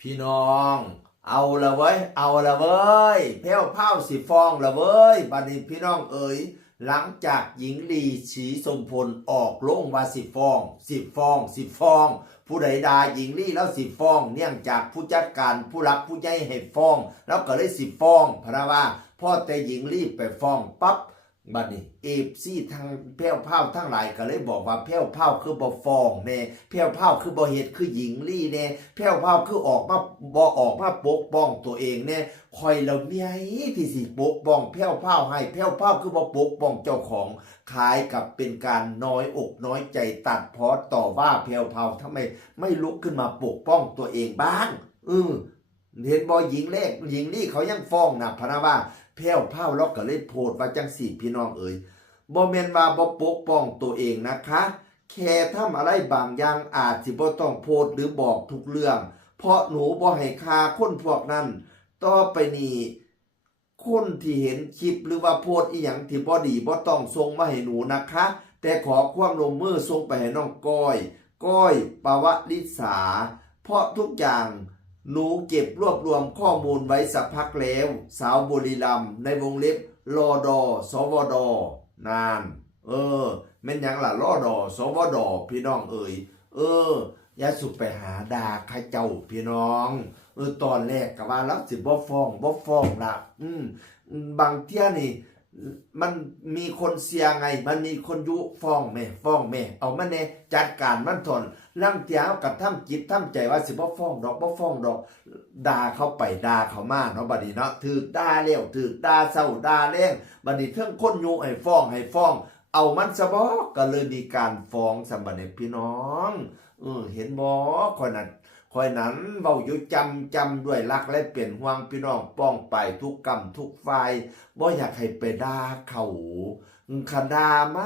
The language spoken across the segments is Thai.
พี่น้องเอาละเว้ยเอาละเว้ยแพ้วเผาสิฟองละเว้ยบัดนี้พี่น้องเอ๋ยหลังจากหญิงลีศรีสมพลออกโรงว่าสิฟองผู้ใดด่าหญิงลีแล้วสิฟองเนื่องจากผู้จัดการผู้รักผู้ใหญ่ให้ฟ้องแล้วก็เลยสิฟองเพราะว่าพ่อแต่หญิงลีไปฟ้องปั๊บบัดนี้ซี่ทางแพ้วเผาทั้งหลายก็เลยบอกว่าแพ้วเผาคือบ่ฟ้องแน่แพ้วเผาคือบ่เฮ็ดคือหญิงลี่แน่แพ้วเผาคือออกมาบ่ออกมาปกป้องตัวเองแน่คอยเราเมียที่สิปกป้องแพ้วเผาให้แพ้วเผาคือบ่ปกป้องเจ้าของคล้ายกับเป็นการน้อยอกน้อยใจตัดพ้อต่อว่าแพ้วเผาทำไมไม่ลุกขึ้นมาปกป้องตัวเองบ้างเห็นบ่หญิงลี่เขายังฟ้องนะพะนะว่าแพ้วเผาแล้วก็เลยโพดว่าจังสี่พี่น้องเอ๋ยบ่แม่นว่าบ่ปกป้องตัวเองนะคะแค่ทำอะไรบางอย่างอาจสิบ่ต้องโพดหรือบอกทุกเรื่องเพราะหนูบ่ให้ค่าคนพวกนั้นต่อไปนี้คนที่เห็นคลิปหรือว่าโพดอีหยังที่บ่ดีบ่ต้องส่งมาให้หนูนะคะแต่ขอความร่วมมือส่งไปให้น้องก้อยปวลิสาเพราะทุกอย่างหนูเก็บรวบรวมข้อมูลไว้สักพักแล้วสาวบุรีรัมย์ในวงเล็บรอดอสวดนานแม่นยังล่ะรอดอสวดพี่น้องเอ๋ยอย่าสุไปหาด่าข้าเจ้าพี่น้องตอนแรกก็ว่ารับสิบ่ฟ้องล่ะบางเที่ยนี่มันมีคนเสียไงมันมีคนยุฟ้องแม่เอามาแน่จัดการมันทนลังเที่ยวกับทำจิตทำใจว่าสิบ่ฟ้องดอกด่าเข้าไปด่าเข้ามาเนาะบัดนี้เนาะถือด่าเลี้ยวถือด่าเศร้าด่าแรงบัดนี้เทิงคนยุให้ฟ้องเอามันซะบ่ก็เลยมีการฟ้องสำบัดนี้พี่น้องเห็นบ่คนนั้นเว้าอยู่จำด้วยรักและเปลี่ยนห่วงพี่น้องป้องไปทุกกรรมทุกฝ่ายบ่อยากให้ไปด่าเขาคันด่าม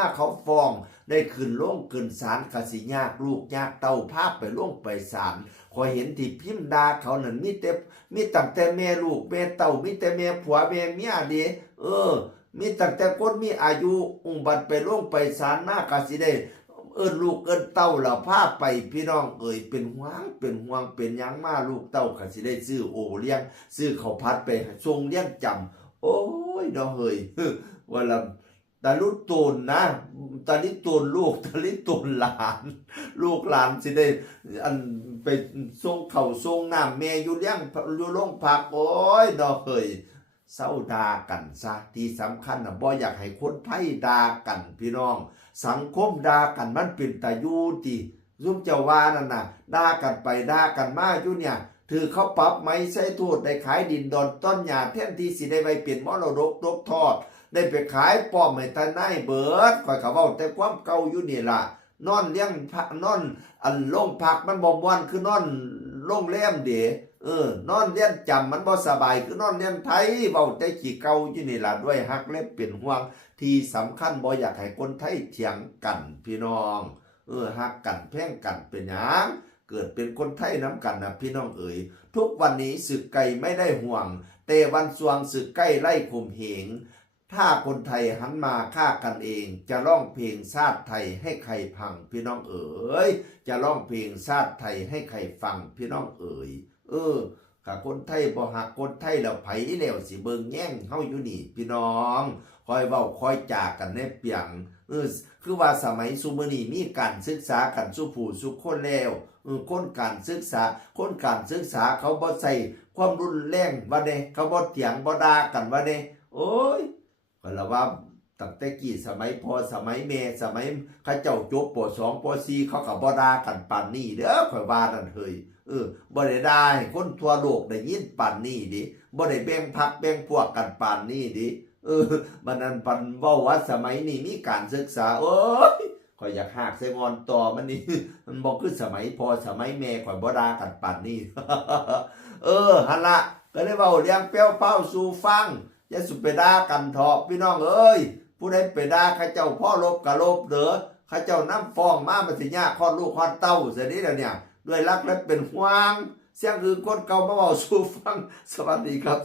าเขาฟ้องได้ขึ้นลงขึ้นศาลก็สิยากลูกยากเต้าพาไปลงไปศาลขอยเห็นที่พิมพ์ด่าเขานั่นมีตั้งแต่แม่ลูกแม่เต้ามีแต่แม่ผัวแม่เมียเด้มีตั้งแต่คนมีอายุบัดไปลงไปศาลมาก็สิได้ลูกเต้าล่ะพาไปพี่น้องเอ่ยเป็นห่วงเป็นหยังมาลูกเต้าก็สิได้ซื้อโอเลี้ยงซื้อข้าวผัดไปส่งเลี้ยงจำโอ้ยดอกเฮ้ยว่าละตาลุตูนนะตาลิตูนลูกตาลิตูนหลานลูกหลานสิได้อันไปส่งข้าวส่งน้ำแม่อยู่เลี้ยงอยู่โรงพักโอ้ยดอกเฮ้ยเศร้าด่ากันซะที่สำคัญนะบ่อยากให้คนไทยด่ากันพี่น้องสังคมด่ากันมันเป็นตาอยู่ติซุมเจ้าว่านั่นน่ะด่ากันไปด่ากันมาอยู่เนี่ยถือเขาปรับไหมใช้โทษได้ขายดินดอนต้นหญ้าแทนที่สิได้ไปเปลี่ยนมรดกตกทอดได้ไปขายป้อมให้ตานายเบิดข่อยก็เว้าแต่ความเก่าอยู่นี่ล่ะนอนเลี้ยงนอนอันโรงพักมันบ่ม่วนคือนอนโรงแรมเด้นอนเรียนจำมันบ่สบายคือนอนเรียนไทยเว้าแต่ขี้เก่าอยู่นี่ล่ะด้วยฮักและเป็นห่วงที่สำคัญบ่อยากให้คนไทยเถียงกันพี่น้องฮักกันแพ่งกันเป็นหยังเกิดเป็นคนไทยน้ำกันนะพี่น้องเอ๋ยทุกวันนี้ศึกไก่ไม่ได้ห่วงแต่วันสวงศึกใกล้ไล่ข่มเหงถ้าคนไทยหันมาฆ่ากันเองจะร้องเพลงชาติไทยให้ใครพังพี่น้องเอ๋ยจะร้องเพลงชาติไทยให้ใครฟังพี่น้องเอ๋ยถ้าคนไทยบ่หักคนไทยแล้วไผแล้วสิเบิ่งแย่งเฮาอยู่นี่พี่น้องคอยเว้าคอยจากันในเปียงคือว่าสมัยซุมื้อนี้มีการศึกษากันสู่ผู้สู่คนแล้วคนการศึกษาเขาบ่ใส่ความรุนแรงว่าเด้เขาบ่เถียงบ่ด่ากันว่าเด้โอ้ยก็ละว่าตั้งแต่กี้สมัยพ่อสมัยแม่สมัยเขาเจ้าจบป.2 ป.4 เขาก็บ่ด่ากันปานนี้เด้อข่อยว่านั่นเฮ้ยบ่ได้ด่าให้คนทั่วโลกได้ยินปานนี้ดิบ่ได้แบ่งพรรคแบ่งพวกกันปานนี้ดิบัดนั้นปันเว้าว่าสมัยนี้มีการศึกษาโอ้ยข่อยอยากหากใส่งอนต่อมันนี่มันบ่คือสมัยพ่อสมัยแม่ข่อยบ่ด่ากันปานนี้หั่นล่ะก็เลยเว้าเลี้ยงแป้วเป้าสู่ฟังอย่าสุไปด่ากันเถาะพี่น้องเอ้ยผู้ใดไปด่าข้าเจ้าพ่อลบก็ลบเด้อข้าเจ้านำฟ้องมามันสิยากคลอดลูกคลอดเต้าเสียนี้แล้วเนี่ยด้วยรักและเป็นห่วงเสียงคือคนเก่ามาเว้าสู่ฟังสวัสดีครับ